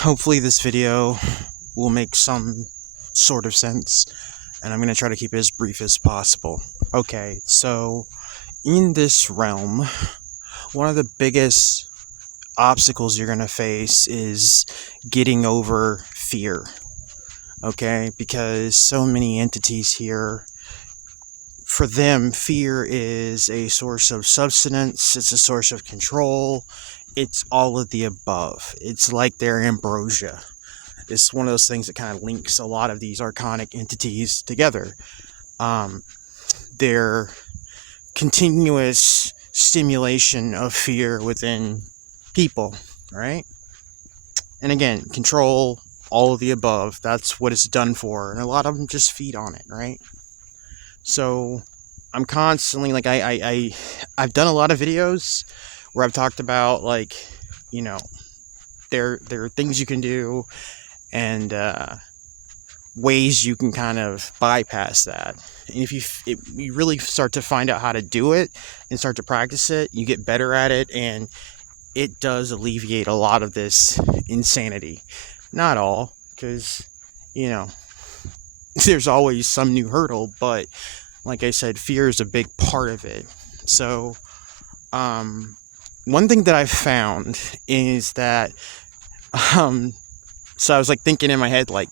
hopefully this video will make some sort of sense, and I'm going to try to keep it as brief as possible. Okay, so in this realm, one of the biggest obstacles you're going to face is getting over fear. Okay, because so many entities here, for them, fear is a source of substance, it's a source of control, it's all of the above. It's like their ambrosia. It's one of those things that kind of links a lot of these archonic entities together. Their continuous stimulation of fear within people, right? And again, control, all of the above, that's what it's done for. And a lot of them just feed on it, right? So I'm constantly, like, I've done a lot of videos where I've talked about, like, you know, there are things you can do and ways you can kind of bypass that. And if you really start to find out how to do it and start to practice it, you get better at it, and it does alleviate a lot of this insanity. Not all, because, you know, there's always some new hurdle, but like I said, fear is a big part of it. So one thing that I've found is that so I was like thinking in my head, like,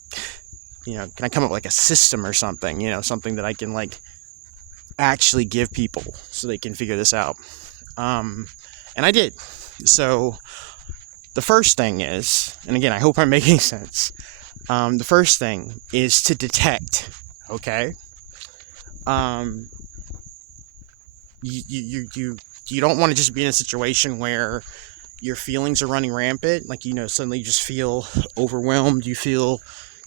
you know, can I come up with like a system or something, you know, something that I can like actually give people so they can figure this out. And I did. So the first thing is, and again, I hope I'm making sense. The first thing is to detect, okay? You don't want to just be in a situation where your feelings are running rampant, like, you know, suddenly you just feel overwhelmed, you feel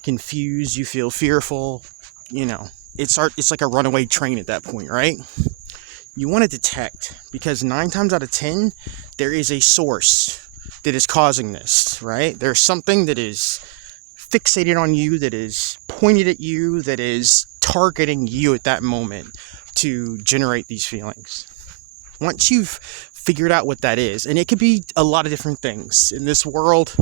confused, you feel fearful, you know, it's like a runaway train at that point, right? You want to detect, because 9 times out of 10 there is a source that is causing this, right? There's something that is fixated on you, that is pointed at you, that is targeting you at that moment to generate these feelings. Once you've figured out what that is, and it could be a lot of different things in this world,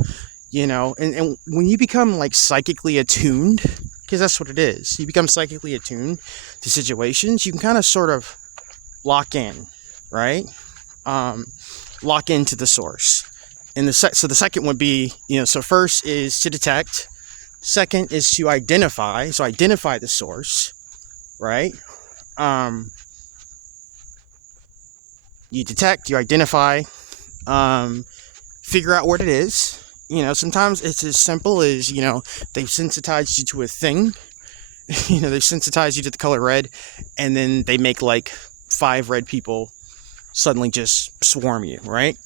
you know, and when you become like psychically attuned, because that's what it is, you become psychically attuned to situations, you can kind of sort of lock in, right? Lock into the source. And so the second would be, you know, so first is to detect, second is to identify, so identify the source, right? You detect, you identify, figure out what it is. You know, sometimes it's as simple as, you know, they've sensitized you to a thing. You know, they've sensitized you to the color red, and then they make like 5 red people suddenly just swarm you, right?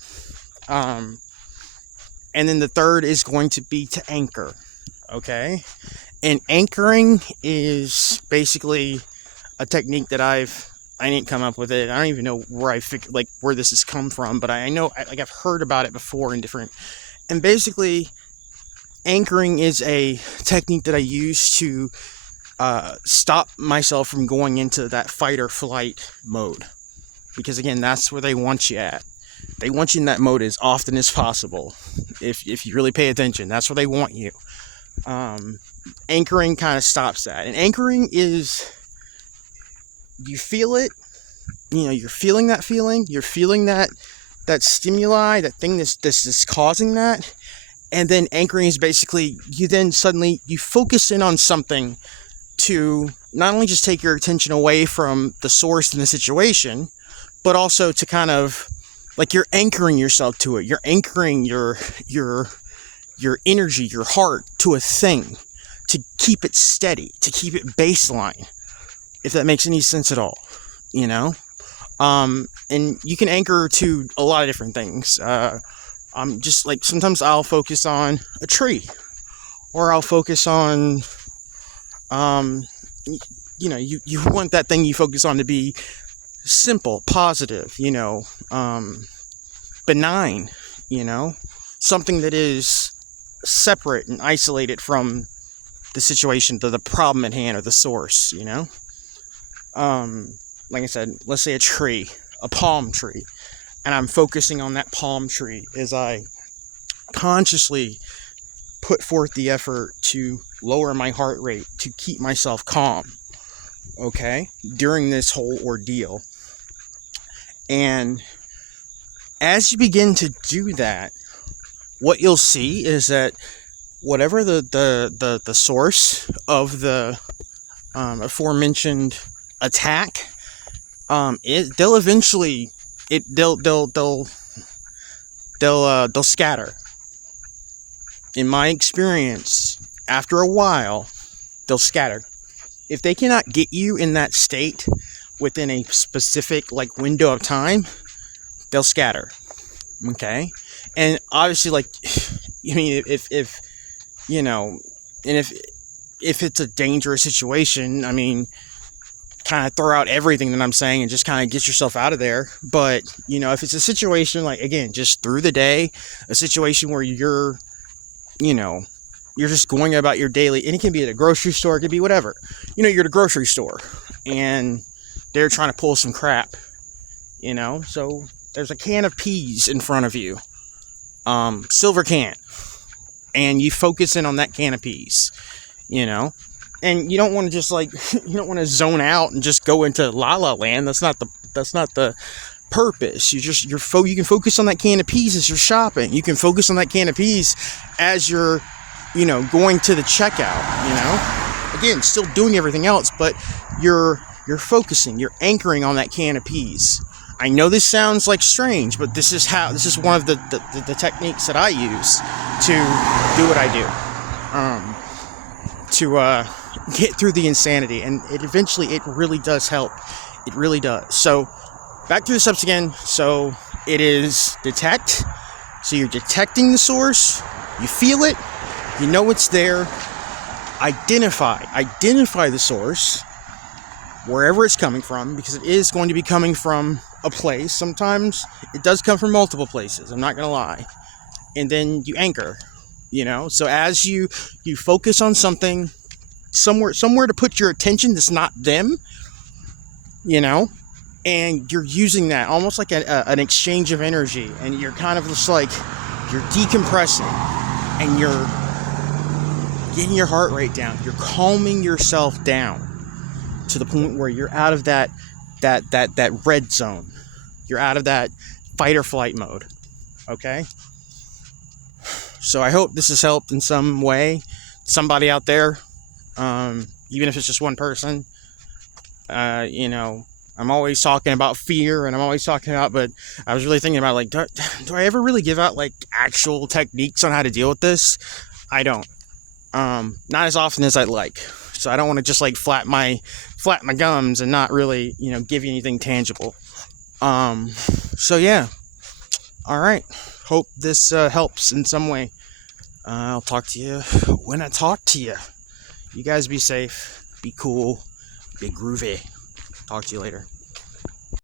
And then the third is going to be to anchor, okay? And anchoring is basically a technique that I didn't come up with it. I don't even know where where this has come from, but I know, like, I've heard about it before in different, and basically anchoring is a technique that I use to stop myself from going into that fight or flight mode, because again, that's where they want you at. They want you in that mode as often as possible. If you really pay attention, that's where they want you. Anchoring kind of stops that. And anchoring is, you feel it, you know, you're feeling that feeling, you're feeling that stimuli, that thing that's causing that. And then anchoring is basically, you then suddenly, you focus in on something to not only just take your attention away from the source and the situation, but also to kind of, like, you're anchoring yourself to it. You're anchoring your energy, your heart to a thing, to keep it steady, to keep it baseline, if that makes any sense at all, you know? And you can anchor to a lot of different things. Just like, sometimes I'll focus on a tree, or I'll focus on, you know, you want that thing you focus on to be simple, positive, you know, benign, you know, something that is separate and isolated from the situation, the problem at hand, or the source, you know. Like I said, let's say a tree, a palm tree, and I'm focusing on that palm tree as I consciously put forth the effort to lower my heart rate, to keep myself calm, okay, during this whole ordeal. And as you begin to do that, what you'll see is that whatever the source of the aforementioned attack, they'll eventually they'll scatter. In my experience, after a while, they'll scatter. If they cannot get you in that state within a specific like window of time, they'll scatter. Okay, and obviously, like, I mean, if you know, and if it's a dangerous situation, I mean, kind of throw out everything that I'm saying and just kind of get yourself out of there. But, you know, if it's a situation like, again, just through the day, a situation where you're, you know, you're just going about your daily, and it can be at a grocery store, it could be whatever. You know, you're at a grocery store and they're trying to pull some crap, you know, so there's a can of peas in front of you, silver can, and you focus in on that can of peas, you know, and you don't want to just like, you don't want to zone out and just go into la la land. That's not the purpose. You can focus on that can of peas as you're shopping. You can focus on that can of peas as you're, you know, going to the checkout, you know, again, still doing everything else, but you're focusing, you're anchoring on that can of peas. I know this sounds like strange, but this is one of the techniques that I use to do what I do, to get through the insanity, and it really does help. It really does. So back to the steps again. So it is detect. So you're detecting the source, you feel it, you know it's there. Identify the source, wherever it's coming from, because it is going to be coming from a place. Sometimes it does come from multiple places, I'm not gonna lie. And then you anchor, you know. So as you focus on something, somewhere to put your attention that's not them, you know, and you're using that almost like an exchange of energy, and you're kind of just like, you're decompressing and you're getting your heart rate down, you're calming yourself down to the point where you're out of that red zone. You're out of that fight or flight mode. Okay? So I hope this has helped in some way. Somebody out there, even if it's just one person. You know, I'm always talking about fear, and I'm always talking about, but I was really thinking about, like, do I ever really give out, like, actual techniques on how to deal with this? I don't. Not as often as I'd like. So I don't want to just like flat my gums and not really, you know, give you anything tangible. So yeah. All right. Hope this helps in some way. I'll talk to you when I talk to you. You guys be safe, be cool, be groovy. Talk to you later.